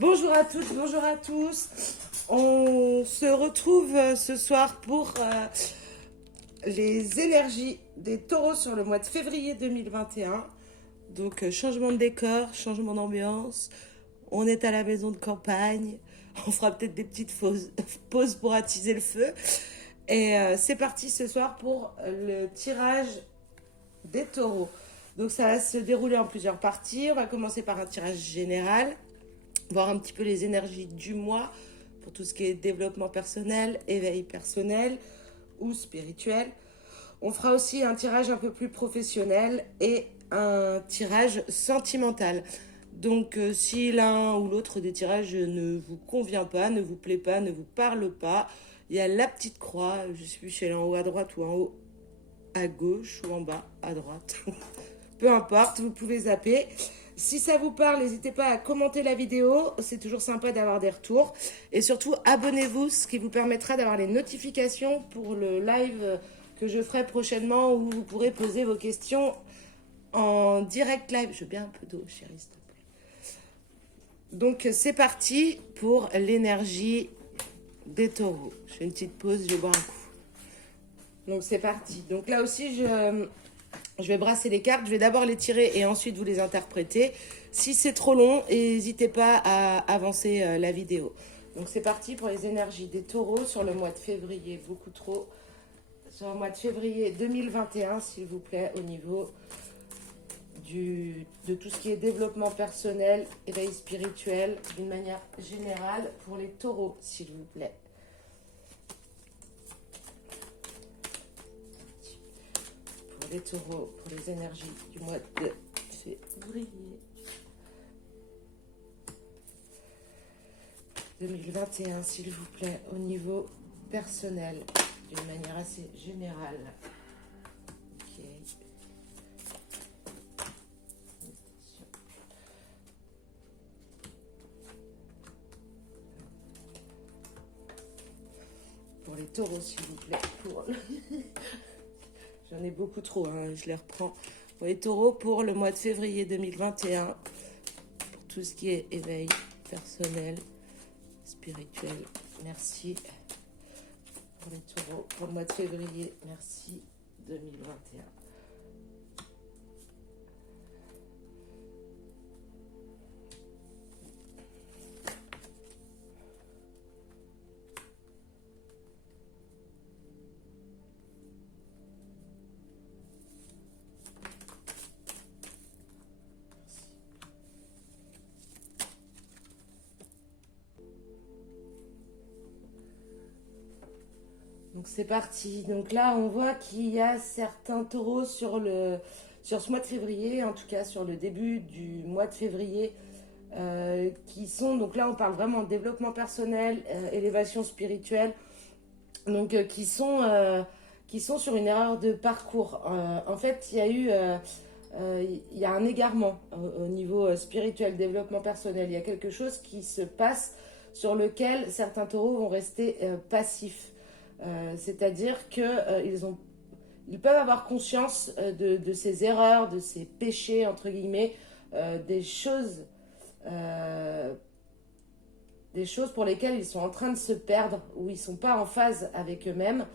Bonjour à toutes, bonjour à tous. On se retrouve ce soir pour les énergies des taureaux sur le mois de février 2021. Donc changement de décor, changement d'ambiance. On est à la maison de campagne. On fera peut-être des petites pauses pour attiser le feu. Et c'est parti ce soir pour le tirage des taureaux. Donc ça va se dérouler en plusieurs parties. On va commencer par un tirage général, voir un petit peu les énergies du mois pour tout ce qui est développement personnel, éveil personnel ou spirituel. On fera aussi un tirage un peu plus professionnel et un tirage sentimental. Donc si l'un ou l'autre des tirages ne vous convient pas, ne vous plaît pas, ne vous parle pas, il y a la petite croix, je ne sais plus si elle est en haut à droite ou en haut à gauche ou en bas à droite. Peu importe, vous pouvez zapper. Si ça vous parle, n'hésitez pas à commenter la vidéo, c'est toujours sympa d'avoir des retours. Et surtout, abonnez-vous, ce qui vous permettra d'avoir les notifications pour le live que je ferai prochainement où vous pourrez poser vos questions en direct live. Je veux bien un peu d'eau, chérie, s'il te plaît. Donc, c'est parti pour l'énergie des taureaux. Je fais une petite pause, je vais boire un coup. Donc, c'est parti. Donc là aussi, je vais brasser les cartes, je vais d'abord les tirer et ensuite vous les interpréter. Si c'est trop long, n'hésitez pas à avancer la vidéo. Donc c'est parti pour les énergies des taureaux sur le mois de février, beaucoup trop. Sur le mois de février 2021, s'il vous plaît, au niveau de tout ce qui est développement personnel, éveil spirituel, d'une manière générale, pour les taureaux, s'il vous plaît. Les taureaux pour les énergies du mois de février 2021, s'il vous plaît, au niveau personnel, d'une manière assez générale. Ok. Pour les taureaux, s'il vous plaît. J'en ai beaucoup trop, hein, je les reprends. Pour les taureaux, pour le mois de février 2021, pour tout ce qui est éveil personnel, spirituel, merci. Pour les taureaux, pour le mois de février, merci 2021. Donc c'est parti. Donc là, on voit qu'il y a certains taureaux sur ce mois de février, en tout cas sur le début du mois de février, qui sont, donc là on parle vraiment de développement personnel, élévation spirituelle, donc qui sont sur une erreur de parcours. En fait, il y a un égarement au niveau spirituel, développement personnel. Il y a quelque chose qui se passe sur lequel certains taureaux vont rester passifs. C'est-à-dire qu'ils peuvent avoir conscience de ces erreurs, de ces péchés, entre guillemets, des choses pour lesquelles ils sont en train de se perdre, ou ils ne sont pas en phase avec eux-mêmes.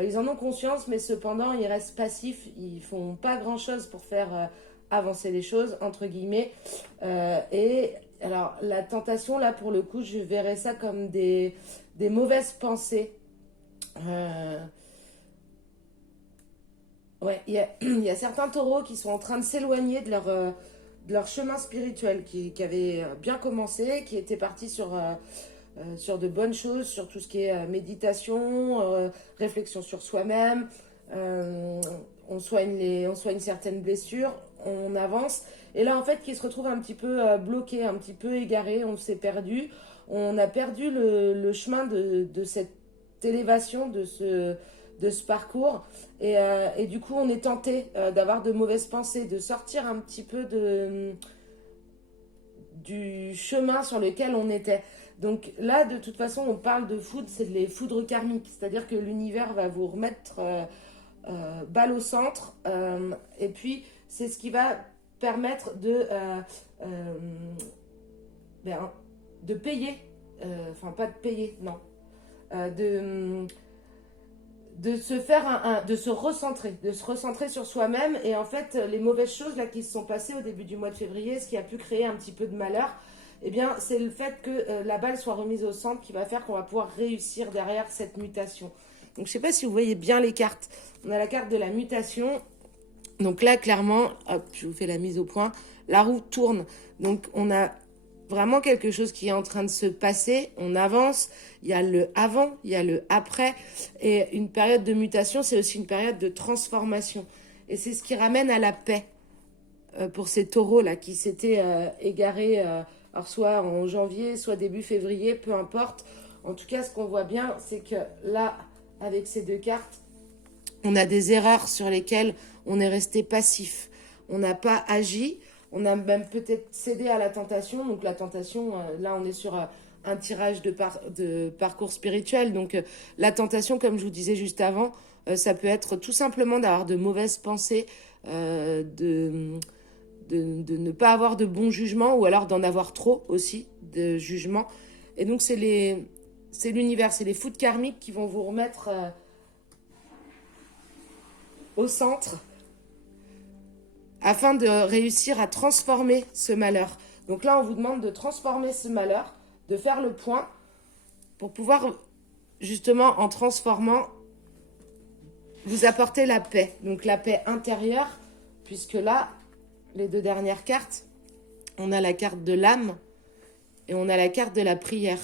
Ils en ont conscience, mais cependant, ils restent passifs, ils ne font pas grand-chose pour faire avancer les choses, entre guillemets. Et alors, la tentation, là, pour le coup, je verrais ça comme des mauvaises pensées. Ouais, il y a certains taureaux qui sont en train de s'éloigner de leur chemin spirituel qui avait bien commencé, qui était parti sur de bonnes choses, sur tout ce qui est méditation, réflexion sur soi-même. On soigne certaines blessures, on avance. Et là, en fait, qui se retrouve un petit peu bloqué, un petit peu égaré, on s'est perdu. On a perdu le chemin de cette élévation, de ce parcours. Et du coup, on est tenté d'avoir de mauvaises pensées, de sortir un petit peu du chemin sur lequel on était. Donc là, de toute façon, on parle de foudre, c'est les foudres karmiques. C'est-à-dire que l'univers va vous remettre balle au centre. Et puis, c'est ce qui va permettre de de payer, enfin pas de payer, non, de se faire de se recentrer sur soi-même. Et en fait, les mauvaises choses là qui se sont passées au début du mois de février, ce qui a pu créer un petit peu de malheur, eh bien, c'est le fait que la balle soit remise au centre qui va faire qu'on va pouvoir réussir derrière cette mutation. Donc, je ne sais pas si vous voyez bien les cartes. On a la carte de la mutation. Donc là, clairement, hop, je vous fais la mise au point. La roue tourne. Donc, on a vraiment quelque chose qui est en train de se passer. On avance. Il y a le avant, il y a le après. Et une période de mutation, c'est aussi une période de transformation. Et c'est ce qui ramène à la paix pour ces taureaux-là qui s'étaient égarés, alors soit en janvier, soit début février, peu importe. En tout cas, ce qu'on voit bien, c'est que là, avec ces deux cartes, on a des erreurs sur lesquelles on est resté passif. On n'a pas agi. On a même peut-être cédé à la tentation. Donc la tentation, là on est sur un tirage de parcours spirituel. Donc la tentation, comme je vous disais juste avant, ça peut être tout simplement d'avoir de mauvaises pensées, de ne pas avoir de bons jugements ou alors d'en avoir trop aussi de jugements. Et donc c'est l'univers, c'est les foudres karmiques qui vont vous remettre au centre afin de réussir à transformer ce malheur. Donc là, on vous demande de transformer ce malheur, de faire le point pour pouvoir, justement, en transformant, vous apporter la paix. Donc la paix intérieure, puisque là, les deux dernières cartes, on a la carte de l'âme et on a la carte de la prière.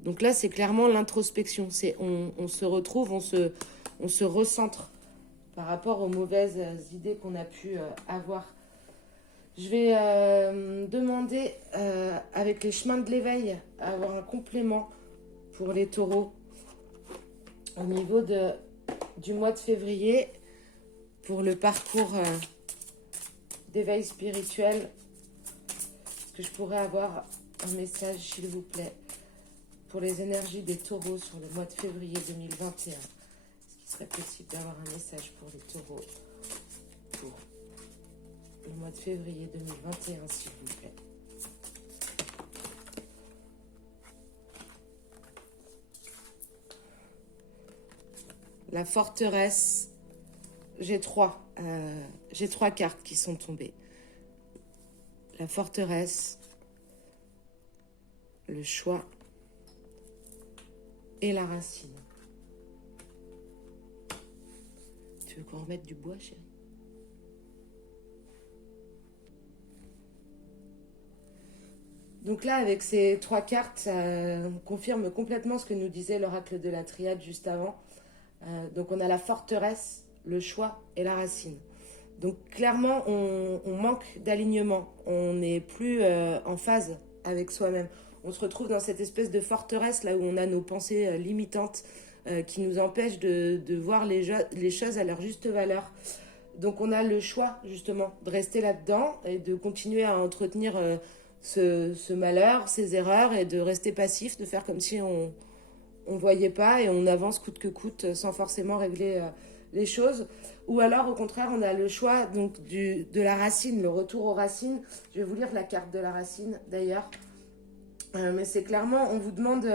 Donc là, c'est clairement l'introspection. On se retrouve, on se recentre par rapport aux mauvaises idées qu'on a pu avoir. Je vais demander, avec les chemins de l'éveil, à avoir un complément pour les taureaux au niveau du mois de février pour le parcours d'éveil spirituel. Est-ce que je pourrais avoir un message, s'il vous plaît, pour les énergies des taureaux sur le mois de février 2021 ? Est-ce qu'il serait possible d'avoir un message pour les taureaux pour le mois de février 2021, s'il vous plaît? La forteresse, j'ai trois cartes qui sont tombées. La forteresse, le choix et la racine. Tu veux qu'on remette du bois, chérie? Donc là, avec ces trois cartes, ça confirme complètement ce que nous disait l'oracle de la triade juste avant. Donc on a la forteresse, le choix et la racine. Donc clairement, on manque d'alignement. On n'est plus en phase avec soi-même. On se retrouve dans cette espèce de forteresse là où on a nos pensées limitantes qui nous empêchent de voir les choses à leur juste valeur. Donc on a le choix justement de rester là-dedans et de continuer à entretenir ce malheur, ces erreurs et de rester passif, de faire comme si on voyait pas et on avance coûte que coûte sans forcément régler les choses. Ou alors au contraire on a le choix donc de la racine, le retour aux racines. Je vais vous lire la carte de la racine d'ailleurs. Mais c'est clairement, on vous demande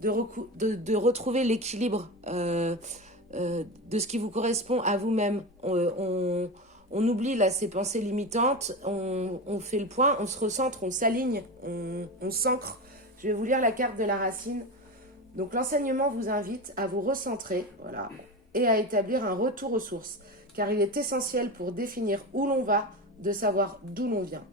de retrouver l'équilibre de ce qui vous correspond à vous-même. On oublie là ces pensées limitantes, on fait le point, on se recentre, on s'aligne, on s'ancre. Je vais vous lire la carte de la racine. Donc l'enseignement vous invite à vous recentrer, voilà, et à établir un retour aux sources, car il est essentiel pour définir où l'on va, de savoir d'où l'on vient.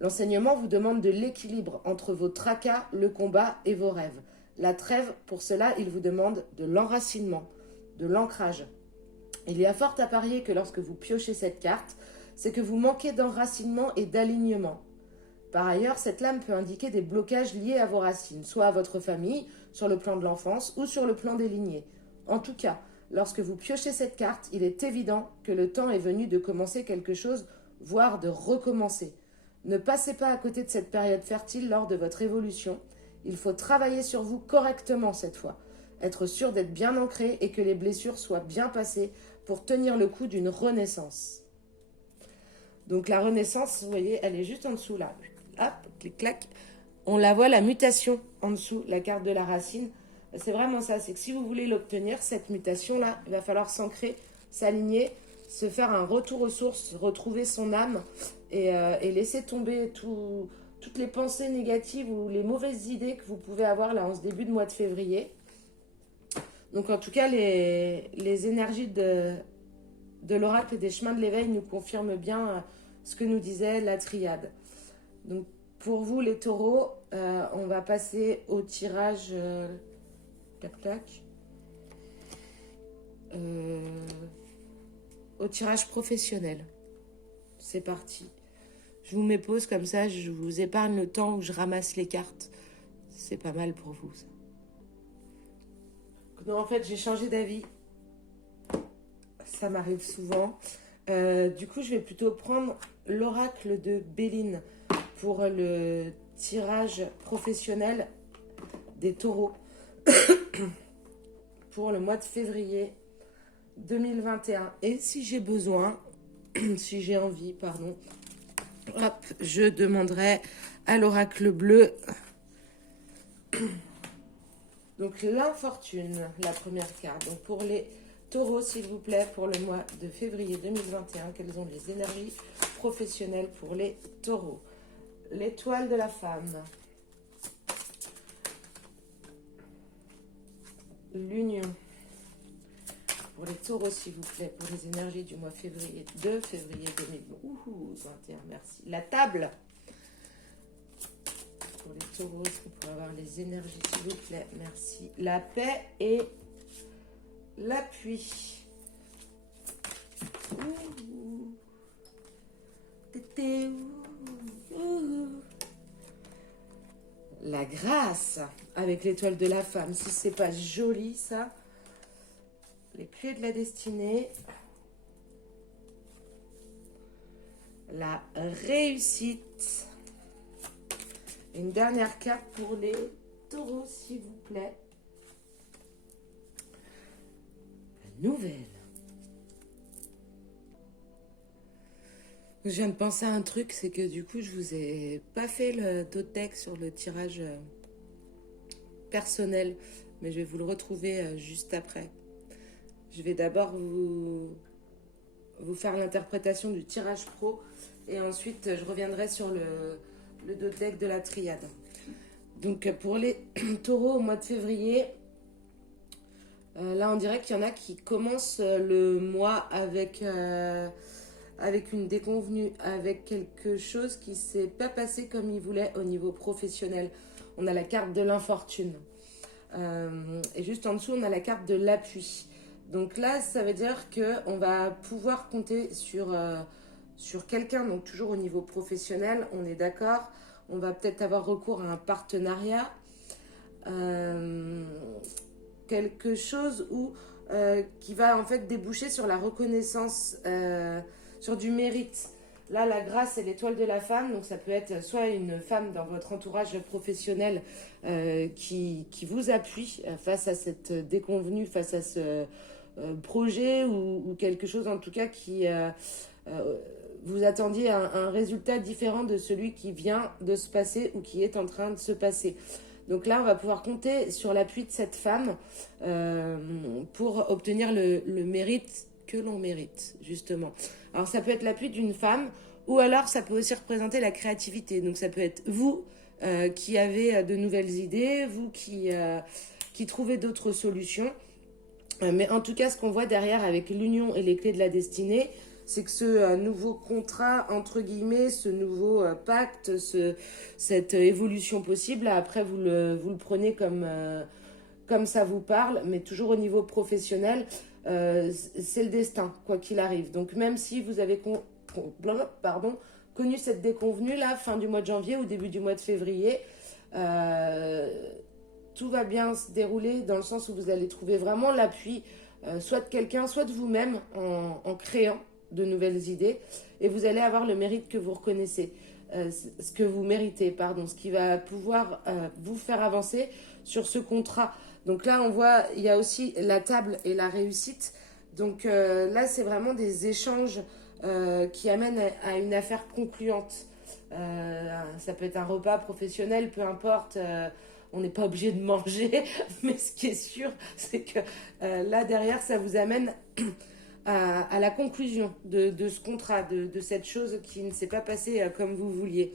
L'enseignement vous demande de l'équilibre entre vos tracas, le combat et vos rêves. La trêve, pour cela, il vous demande de l'enracinement, de l'ancrage. Il y a fort à parier que lorsque vous piochez cette carte, c'est que vous manquez d'enracinement et d'alignement. Par ailleurs, cette lame peut indiquer des blocages liés à vos racines, soit à votre famille, sur le plan de l'enfance ou sur le plan des lignées. En tout cas, lorsque vous piochez cette carte, il est évident que le temps est venu de commencer quelque chose, voire de recommencer. Ne passez pas à côté de cette période fertile lors de votre évolution. Il faut travailler sur vous correctement cette fois. Être sûr d'être bien ancré et que les blessures soient bien passées pour tenir le coup d'une renaissance. Donc la renaissance, vous voyez, elle est juste en dessous là. Hop, clic-clac. on la voit, la mutation en dessous, la carte de la racine. C'est vraiment ça, c'est que si vous voulez l'obtenir, cette mutation-là, il va falloir s'ancrer, s'aligner, se faire un retour aux sources, retrouver son âme et laisser tomber toutes les pensées négatives ou les mauvaises idées que vous pouvez avoir là en ce début de mois de février. Donc en tout cas, les énergies de l'oracle et des chemins de l'éveil nous confirment bien ce que nous disait la triade. Donc pour vous les taureaux, on va passer au tirage au tirage professionnel. C'est parti. Je vous mets pause comme ça, je vous épargne le temps où je ramasse les cartes. C'est pas mal pour vous, ça. Non, en fait, j'ai changé d'avis. Ça m'arrive souvent. Du coup, je vais plutôt prendre l'oracle de Béline pour le tirage professionnel des taureaux pour le mois de février 2021. Et si j'ai besoin, si j'ai envie, pardon, hop, je demanderai à l'oracle bleu. Donc l'infortune, la première carte. Donc pour les taureaux, s'il vous plaît, pour le mois de février 2021, quelles sont les énergies professionnelles pour les taureaux? L'étoile de la femme. L'union. Pour les taureaux, s'il vous plaît, pour les énergies du mois de février 2021, merci. La table. Pour les taureaux, est-ce qu'on pourrait avoir les énergies, s'il vous plaît, merci. La paix et l'appui. La grâce avec l'étoile de la femme. Si c'est pas joli, ça. Les clés de la destinée. La réussite. Une dernière carte pour les taureaux, s'il vous plaît. La nouvelle. Je viens de penser à un truc, c'est que du coup, je vous ai pas fait le deck sur le tirage personnel, mais je vais vous le retrouver juste après. Je vais d'abord vous faire l'interprétation du tirage pro et ensuite je reviendrai sur le deck de la triade. Donc pour les taureaux au mois de février, là on dirait qu'il y en a qui commencent le mois avec une déconvenue, avec quelque chose qui ne s'est pas passé comme ils voulaient au niveau professionnel. On a la carte de l'infortune. Et juste en dessous, on a la carte de l'appui. Donc là, ça veut dire qu'on va pouvoir compter sur quelqu'un, donc toujours au niveau professionnel, on est d'accord. On va peut-être avoir recours à un partenariat. Quelque chose qui va en fait déboucher sur la reconnaissance, sur du mérite. Là, la grâce et l'étoile de la femme, donc ça peut être soit une femme dans votre entourage professionnel qui vous appuie face à cette déconvenue, face à ce projet ou quelque chose en tout cas qui vous attendiez un résultat différent de celui qui vient de se passer ou qui est en train de se passer. Donc là, on va pouvoir compter sur l'appui de cette femme pour obtenir le mérite que l'on mérite, justement. Alors, ça peut être l'appui d'une femme ou alors ça peut aussi représenter la créativité. Donc, ça peut être vous qui avez de nouvelles idées, vous qui trouvez d'autres solutions. Mais en tout cas, ce qu'on voit derrière avec l'union et les clés de la destinée, c'est que ce nouveau contrat, entre guillemets, ce nouveau pacte, cette évolution possible, après vous le prenez comme ça vous parle, mais toujours au niveau professionnel, c'est le destin, quoi qu'il arrive. Donc même si vous avez connu cette déconvenue, là, fin du mois de janvier ou début du mois de février, tout va bien se dérouler dans le sens où vous allez trouver vraiment l'appui, soit de quelqu'un, soit de vous-même, en créant de nouvelles idées, et vous allez avoir le mérite que vous reconnaissez, ce que vous méritez, ce qui va pouvoir vous faire avancer sur ce contrat. Donc là, on voit, il y a aussi la table et la réussite. Donc là, c'est vraiment des échanges qui amènent à une affaire concluante. Ça peut être un repas professionnel, peu importe. On n'est pas obligé de manger, mais ce qui est sûr, c'est que là derrière, ça vous amène à la conclusion de ce contrat, de cette chose qui ne s'est pas passée comme vous vouliez.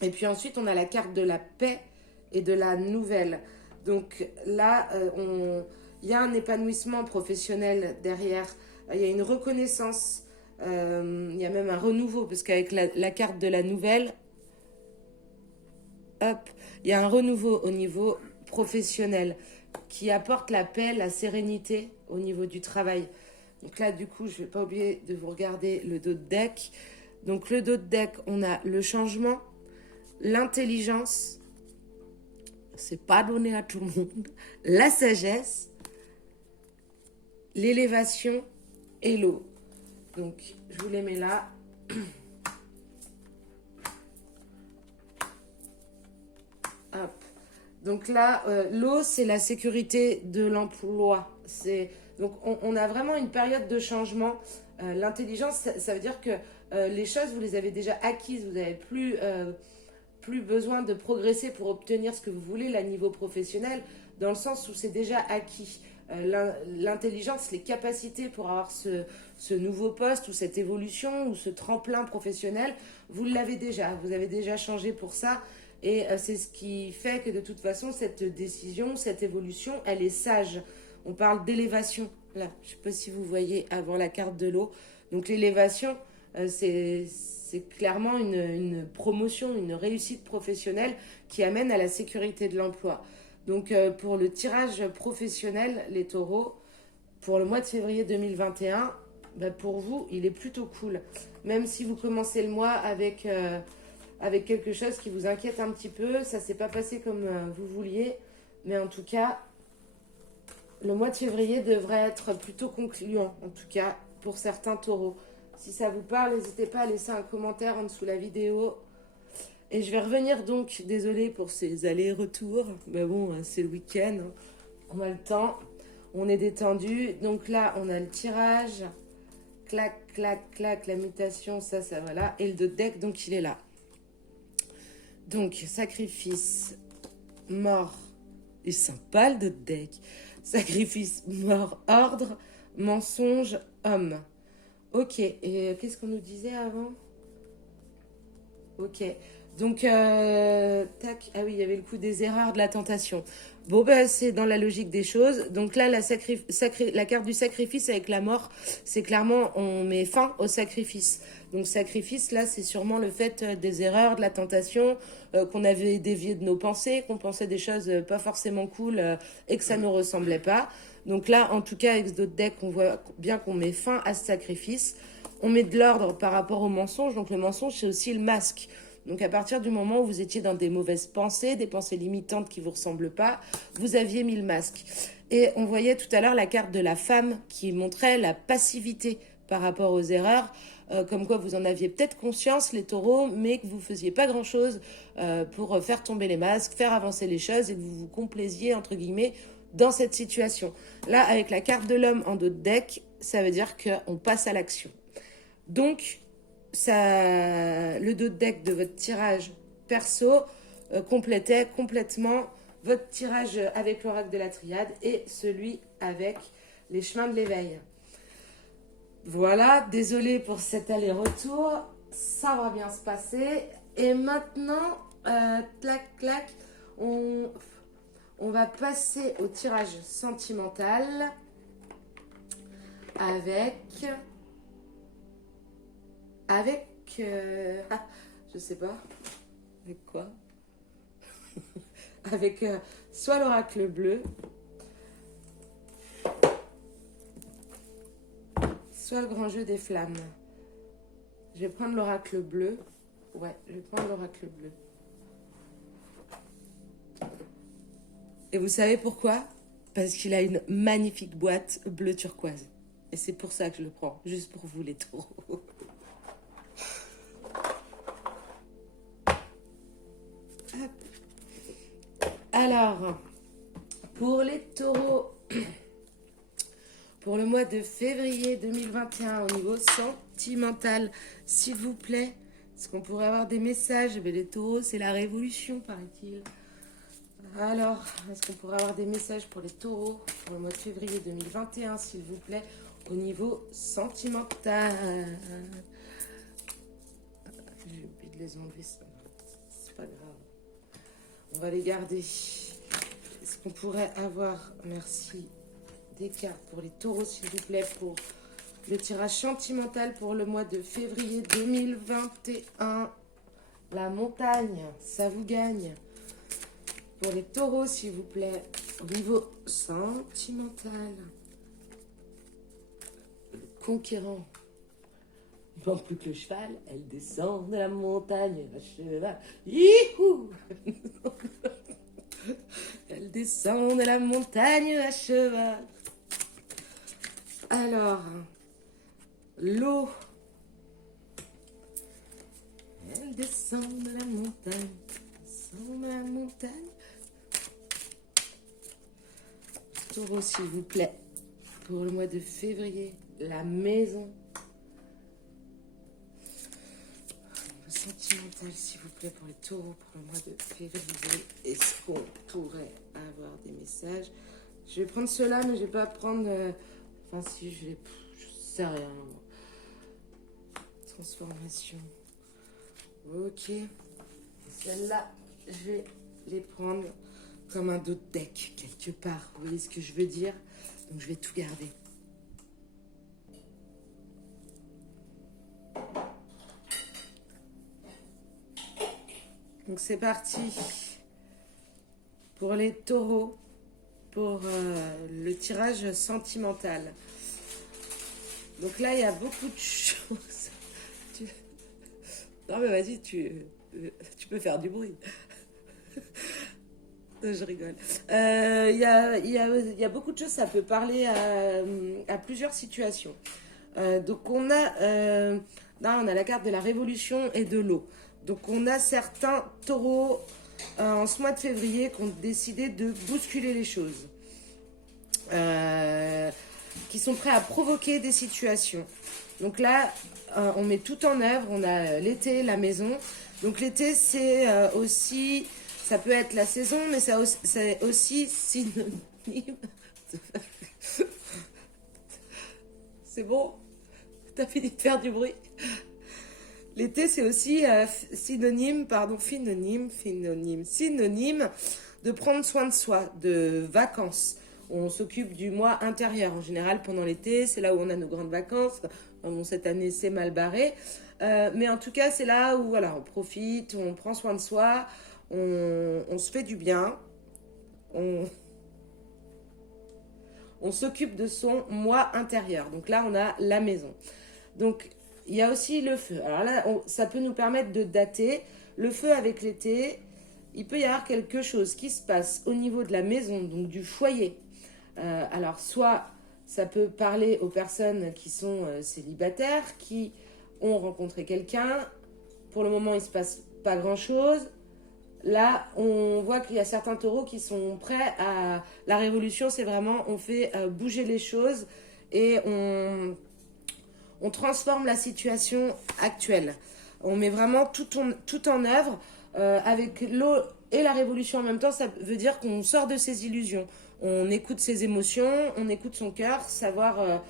Et puis ensuite, on a la carte de la paix et de la nouvelle. Donc là, il y a un épanouissement professionnel derrière. Il y a une reconnaissance. Il y a même un renouveau, parce qu'avec la carte de la nouvelle, hop, il y a un renouveau au niveau professionnel qui apporte la paix, la sérénité au niveau du travail. Donc là, du coup, je ne vais pas oublier de vous regarder le dos de deck. Donc le dos de deck, on a le changement, l'intelligence, c'est pas donné à tout le monde, la sagesse, l'élévation et l'eau. Donc je vous les mets là. Hop. Donc là, l'eau, c'est la sécurité de l'emploi. Donc on a vraiment une période de changement. L'intelligence, ça veut dire que les choses, vous les avez déjà acquises. Vous n'avez plus besoin de progresser pour obtenir ce que vous voulez, là, niveau professionnel, dans le sens où c'est déjà acquis. L'intelligence, les capacités pour avoir ce nouveau poste ou cette évolution ou ce tremplin professionnel, vous l'avez déjà. Vous avez déjà changé pour ça. Et c'est ce qui fait que de toute façon, cette décision, cette évolution, elle est sage. On parle d'élévation. Là, je ne sais pas si vous voyez avant la carte de l'eau. Donc l'élévation, c'est clairement une promotion, une réussite professionnelle qui amène à la sécurité de l'emploi. Donc pour le tirage professionnel, les taureaux, pour le mois de février 2021, pour vous, il est plutôt cool. Même si vous commencez le mois avec quelque chose qui vous inquiète un petit peu, ça ne s'est pas passé comme vous vouliez, mais en tout cas, le mois de février devrait être plutôt concluant, en tout cas pour certains taureaux. Si ça vous parle, n'hésitez pas à laisser un commentaire en dessous de la vidéo. Et je vais revenir donc, désolée pour ces allers-retours, mais bon, c'est le week-end, hein. On a le temps, on est détendu. Donc là, on a le tirage, clac, clac, clac, la mutation, ça, voilà. Et le dos de deck, donc il est là. Donc, sacrifice, mort, et sympa le dos de deck. Sacrifice, mort, ordre, mensonge, homme. Ok, et qu'est-ce qu'on nous disait avant? Ok, donc, tac, ah oui, il y avait le coup des erreurs, de la tentation. Bon, c'est dans la logique des choses. Donc là, la carte du sacrifice avec la mort, c'est clairement, on met fin au sacrifice. Donc sacrifice, là, c'est sûrement le fait des erreurs, de la tentation, qu'on avait dévié de nos pensées, qu'on pensait des choses pas forcément cool et que ça ne nous ressemblait pas. Donc là, en tout cas, avec d'autres decks, on voit bien qu'on met fin à ce sacrifice. On met de l'ordre par rapport au mensonge. Donc le mensonge, c'est aussi le masque. Donc à partir du moment où vous étiez dans des mauvaises pensées, des pensées limitantes qui ne vous ressemblent pas, vous aviez mis le masque. Et on voyait tout à l'heure la carte de la femme qui montrait la passivité par rapport aux erreurs, comme quoi vous en aviez peut-être conscience, les taureaux, mais que vous ne faisiez pas grand-chose pour faire tomber les masques, faire avancer les choses et que vous vous complaisiez, entre guillemets, dans cette situation. Là, avec la carte de l'homme en dos de deck, ça veut dire qu'on passe à l'action. Donc, le dos de deck de votre tirage perso complétait complètement votre tirage avec l'oracle de la triade et celui avec les chemins de l'éveil. Voilà, désolée pour cet aller-retour, ça va bien se passer. Et maintenant, clac, clac, on va passer au tirage sentimental avec je sais pas, avec quoi avec soit l'oracle bleu, soit le grand jeu des flammes. Je vais prendre l'oracle bleu. Ouais, je vais prendre l'oracle bleu. Et vous savez pourquoi? Parce qu'il a une magnifique boîte bleu turquoise. Et c'est pour ça que je le prends, juste pour vous les taureaux. Alors, pour les taureaux, pour le mois de février 2021, au niveau sentimental, s'il vous plaît, Est-ce qu'on pourrait avoir des messages? Mais les taureaux, c'est la révolution, paraît-il. Alors, est-ce qu'on pourrait avoir des messages pour les taureaux pour le mois de février 2021, s'il vous plaît, au niveau sentimental? J'ai oublié de les enlever, ça. C'est pas grave. On va les garder. Est-ce qu'on pourrait avoir, merci, des cartes pour les taureaux, s'il vous plaît, pour le tirage sentimental pour le mois de février 2021? La montagne, ça vous gagne. Pour les taureaux, s'il vous plaît, au niveau sentimental. Le conquérant. Il manque plus que le cheval. Elle descend de la montagne à cheval. Youhou! Elle descend de la montagne à cheval. Alors, l'eau. Elle descend de la montagne. Descend de la montagne. Taureau, s'il vous plaît, pour le mois de février, la maison. Le sentimental, s'il vous plaît, pour les taureaux, pour le mois de février. Est-ce qu'on pourrait avoir des messages? Je vais prendre ceux-là, mais je vais pas prendre... Enfin, si, je vais... Je sais rien. Transformation. Ok. Celles-là, je vais les prendre comme un d'autres deck, quelque part. Vous voyez ce que je veux dire? Donc, je vais tout garder. Donc, c'est parti pour les taureaux, pour le tirage sentimental. Donc là, il y a beaucoup de choses. Non, mais vas-y, tu peux faire du bruit. Je rigole. Il y a beaucoup de choses, ça peut parler à plusieurs situations. Donc on a, là, on a la carte de la révolution et de l'eau. Donc on a certains taureaux en ce mois de février qui ont décidé de bousculer les choses. Qui sont prêts à provoquer des situations. Donc là, on met tout en œuvre. On a l'été, la maison. Donc l'été, c'est aussi... Ça peut être la saison, mais c'est aussi synonyme. C'est bon? T'as fini de faire du bruit? L'été, c'est aussi synonyme de prendre soin de soi, de vacances. On s'occupe du mois intérieur. En général, pendant l'été, c'est là où on a nos grandes vacances. Bon, cette année, c'est mal barré. Mais en tout cas, c'est là où voilà, on profite, on prend soin de soi. On se fait du bien, on s'occupe de son moi intérieur. Donc là, on a la maison. Donc, il y a aussi le feu. Alors là, ça peut nous permettre de dater. Le feu avec l'été, il peut y avoir quelque chose qui se passe au niveau de la maison, donc du foyer. Alors, soit ça peut parler aux personnes qui sont célibataires, qui ont rencontré quelqu'un. Pour le moment, il ne se passe pas grand-chose. Là, on voit qu'il y a certains taureaux qui sont prêts à... La révolution, c'est vraiment, on fait bouger les choses et on transforme la situation actuelle. On met vraiment tout en œuvre. Avec l'eau et la révolution en même temps, ça veut dire qu'on sort de ses illusions. On écoute ses émotions, on écoute son cœur, savoir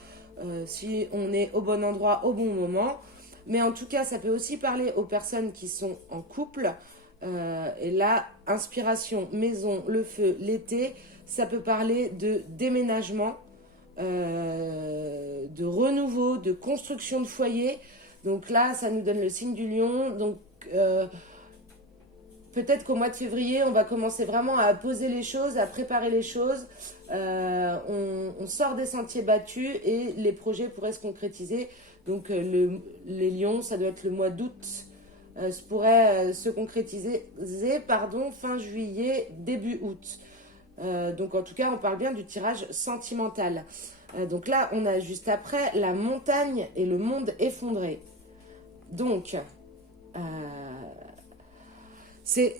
si on est au bon endroit au bon moment. Mais en tout cas, ça peut aussi parler aux personnes qui sont en couple. Et là, inspiration, maison, le feu, l'été, ça peut parler de déménagement, de renouveau, de construction de foyer. Donc là, ça nous donne le signe du lion. Donc peut-être qu'au mois de février, on va commencer vraiment à poser les choses, à préparer les choses. On sort des sentiers battus et les projets pourraient se concrétiser. Donc les lions, ça doit être le mois d'août. Ça pourrait se concrétiser fin juillet, début août. Donc en tout cas, on parle bien du tirage sentimental. Donc là, on a juste après la montagne et le monde effondré. Donc, c'est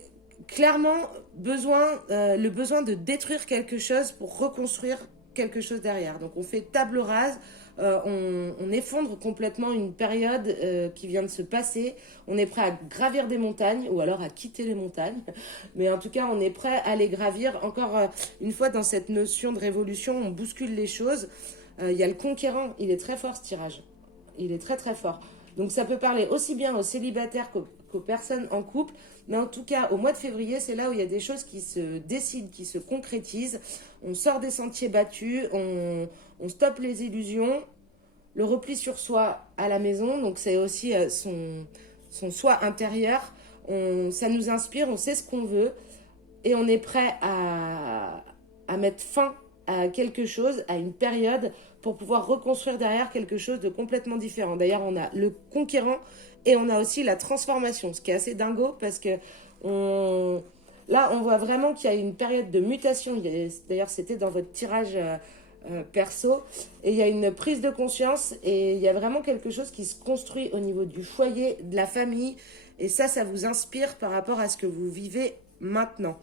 clairement le besoin de détruire quelque chose pour reconstruire quelque chose derrière. Donc on fait table rase. on effondre complètement une période qui vient de se passer. On est prêt à gravir des montagnes ou alors à quitter les montagnes. Mais en tout cas, on est prêt à les gravir. Encore une fois, dans cette notion de révolution, on bouscule les choses. Il y a le conquérant, il est très fort ce tirage. Il est très très fort. Donc ça peut parler aussi bien aux célibataires qu'aux personnes en couple. Mais en tout cas, au mois de février, c'est là où il y a des choses qui se décident, qui se concrétisent. On sort des sentiers battus, on stoppe les illusions, le repli sur soi à la maison. Donc c'est aussi son soi intérieur. Ça nous inspire, on sait ce qu'on veut et on est prêt à mettre fin à quelque chose, à une période, pour pouvoir reconstruire derrière quelque chose de complètement différent. D'ailleurs, on a le conquérant et on a aussi la transformation, ce qui est assez dingo parce que là, on voit vraiment qu'il y a une période de mutation. D'ailleurs, c'était dans votre tirage perso. Et il y a une prise de conscience et il y a vraiment quelque chose qui se construit au niveau du foyer, de la famille. Et ça vous inspire par rapport à ce que vous vivez maintenant.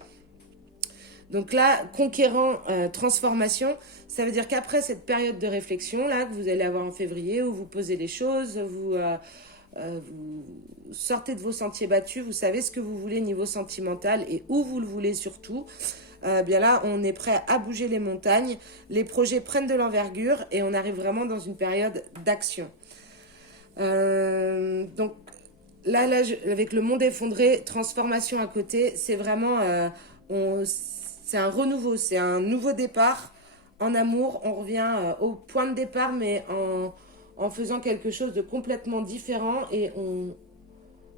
Donc là, conquérant, transformation, ça veut dire qu'après cette période de réflexion là que vous allez avoir en février, où vous posez les choses, vous sortez de vos sentiers battus, vous savez ce que vous voulez niveau sentimental et où vous le voulez surtout, bien là, on est prêt à bouger les montagnes, les projets prennent de l'envergure et on arrive vraiment dans une période d'action. Donc là avec le monde effondré, transformation à côté, c'est vraiment... c'est un renouveau, c'est un nouveau départ en amour. On revient au point de départ, mais en faisant quelque chose de complètement différent. Et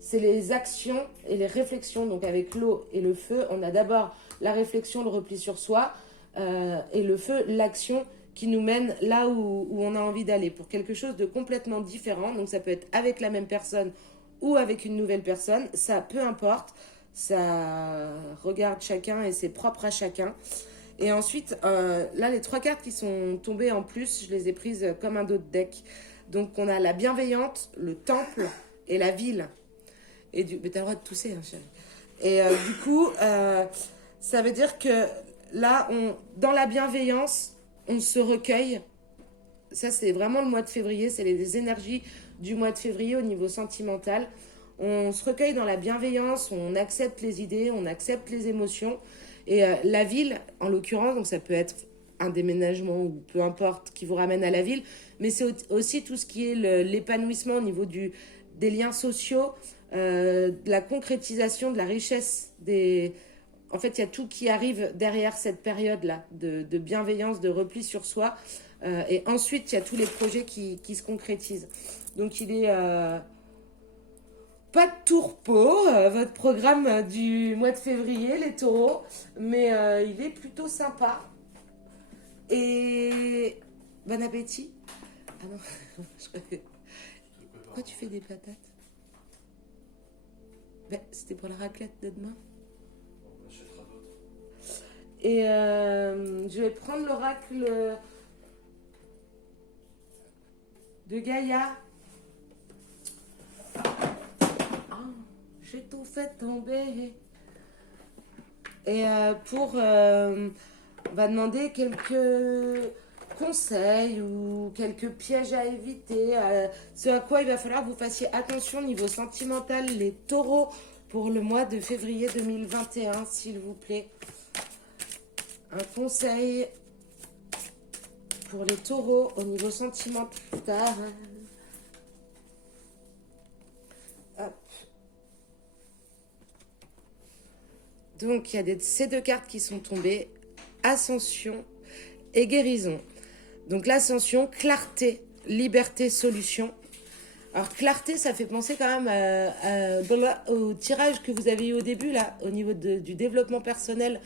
c'est les actions et les réflexions. Donc avec l'eau et le feu, on a d'abord la réflexion, le repli sur soi, et le feu, l'action qui nous mène là où on a envie d'aller pour quelque chose de complètement différent. Donc ça peut être avec la même personne ou avec une nouvelle personne, ça peu importe. Ça regarde chacun et c'est propre à chacun. Et ensuite, là, les 3 cartes qui sont tombées en plus, je les ai prises comme un dos de deck. Donc, on a la bienveillante, le temple et la ville. Mais t'as le droit de tousser, hein, chérie. Et du coup, ça veut dire que là, dans la bienveillance, on se recueille. Ça, c'est vraiment le mois de février. C'est les énergies du mois de février au niveau sentimental. On se recueille dans la bienveillance, on accepte les idées, on accepte les émotions. Et la ville, en l'occurrence, donc ça peut être un déménagement ou peu importe qui vous ramène à la ville, mais c'est aussi tout ce qui est l'épanouissement au niveau des liens sociaux, de la concrétisation, de la richesse. En fait, il y a tout qui arrive derrière cette période-là de bienveillance, de repli sur soi. Et ensuite, il y a tous les projets qui se concrétisent. Donc, il est... pas de tourpeau, votre programme du mois de février, les taureaux, mais il est plutôt sympa. Et bon appétit. Ah non, pourquoi tu fais des patates? Ben, c'était pour la raclette de demain. Et je vais prendre l'oracle de Gaïa. J'ai tout fait tomber. Et on va demander quelques conseils ou quelques pièges à éviter. Ce à quoi il va falloir que vous fassiez attention niveau sentimental, les taureaux, pour le mois de février 2021, s'il vous plaît. Un conseil pour les taureaux au niveau sentimental. Hop. Donc, il y a ces 2 cartes qui sont tombées. Ascension et guérison. Donc, l'ascension, clarté, liberté, solution. Alors, clarté, ça fait penser quand même au tirage que vous avez eu au début, là, au niveau du développement personnel.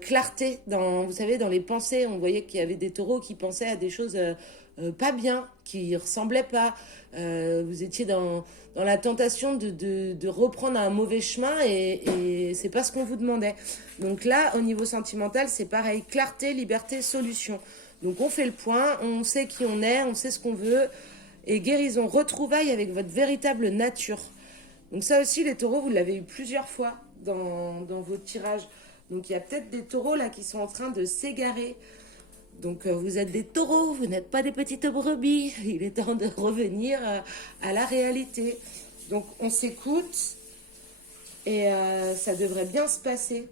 Clarté, vous savez, dans les pensées, on voyait qu'il y avait des taureaux qui pensaient à des choses pas bien, qui ressemblaient pas. Vous étiez dans la tentation de reprendre un mauvais chemin et c'est pas ce qu'on vous demandait. Donc là, au niveau sentimental, c'est pareil. Clarté, liberté, solution. Donc on fait le point, on sait qui on est, on sait ce qu'on veut. Et guérison, retrouvailles avec votre véritable nature. Donc ça aussi, les taureaux, vous l'avez eu plusieurs fois dans vos tirages. Donc il y a peut-être des taureaux là qui sont en train de s'égarer Donc, vous êtes des taureaux, vous n'êtes pas des petites brebis. Il est temps de revenir à la réalité. Donc, on s'écoute et ça devrait bien se passer.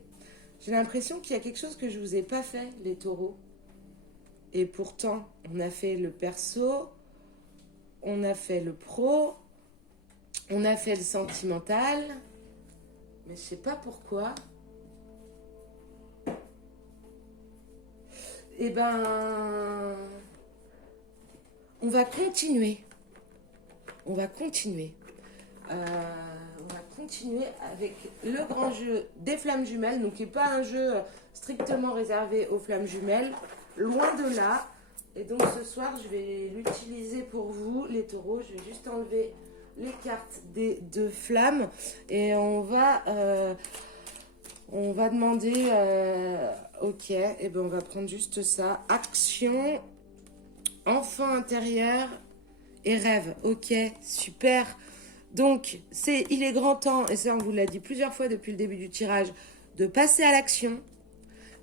J'ai l'impression qu'il y a quelque chose que je vous ai pas fait, les taureaux. Et pourtant, on a fait le perso, on a fait le pro, on a fait le sentimental. Mais je sais pas pourquoi. Eh ben, on va continuer. On va continuer. On va continuer avec le grand jeu des flammes jumelles, donc qui n'est pas un jeu strictement réservé aux flammes jumelles, loin de là. Et donc ce soir, je vais l'utiliser pour vous, les taureaux. Je vais juste enlever les cartes des deux flammes et on va demander, ok, et ben on va prendre juste ça, action, enfant intérieur et rêve. Ok, super. Donc, il est grand temps, et ça on vous l'a dit plusieurs fois depuis le début du tirage, de passer à l'action,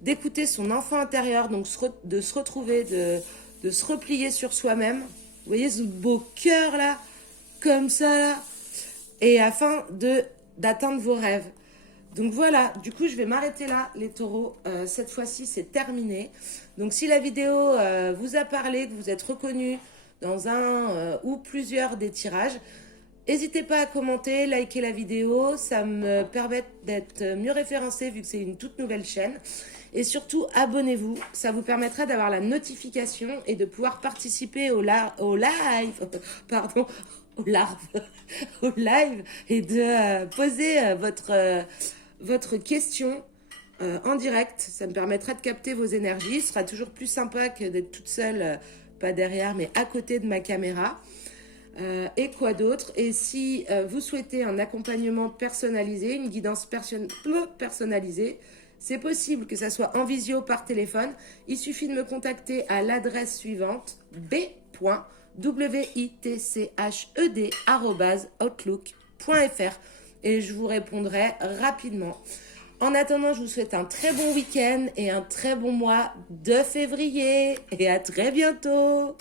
d'écouter son enfant intérieur, donc de se retrouver, de se replier sur soi-même. Vous voyez ce beau cœur là, comme ça là, et afin d'atteindre vos rêves. Donc voilà, du coup je vais m'arrêter là les taureaux, cette fois-ci c'est terminé. Donc si la vidéo vous a parlé, que vous êtes reconnu dans un ou plusieurs des tirages, n'hésitez pas à commenter, liker la vidéo, ça me permet d'être mieux référencé vu que c'est une toute nouvelle chaîne. Et surtout, abonnez-vous, ça vous permettra d'avoir la notification et de pouvoir participer au live, pardon, au live et de poser votre question en direct. Ça me permettra de capter vos énergies, ce sera toujours plus sympa que d'être toute seule, pas derrière, mais à côté de ma caméra. Et quoi d'autre? Et si vous souhaitez un accompagnement personnalisé, une guidance personnalisée, c'est possible que ça soit en visio par téléphone. Il suffit de me contacter à l'adresse suivante b.witched@outlook.fr et je vous répondrai rapidement. En attendant, je vous souhaite un très bon week-end et un très bon mois de février et à très bientôt.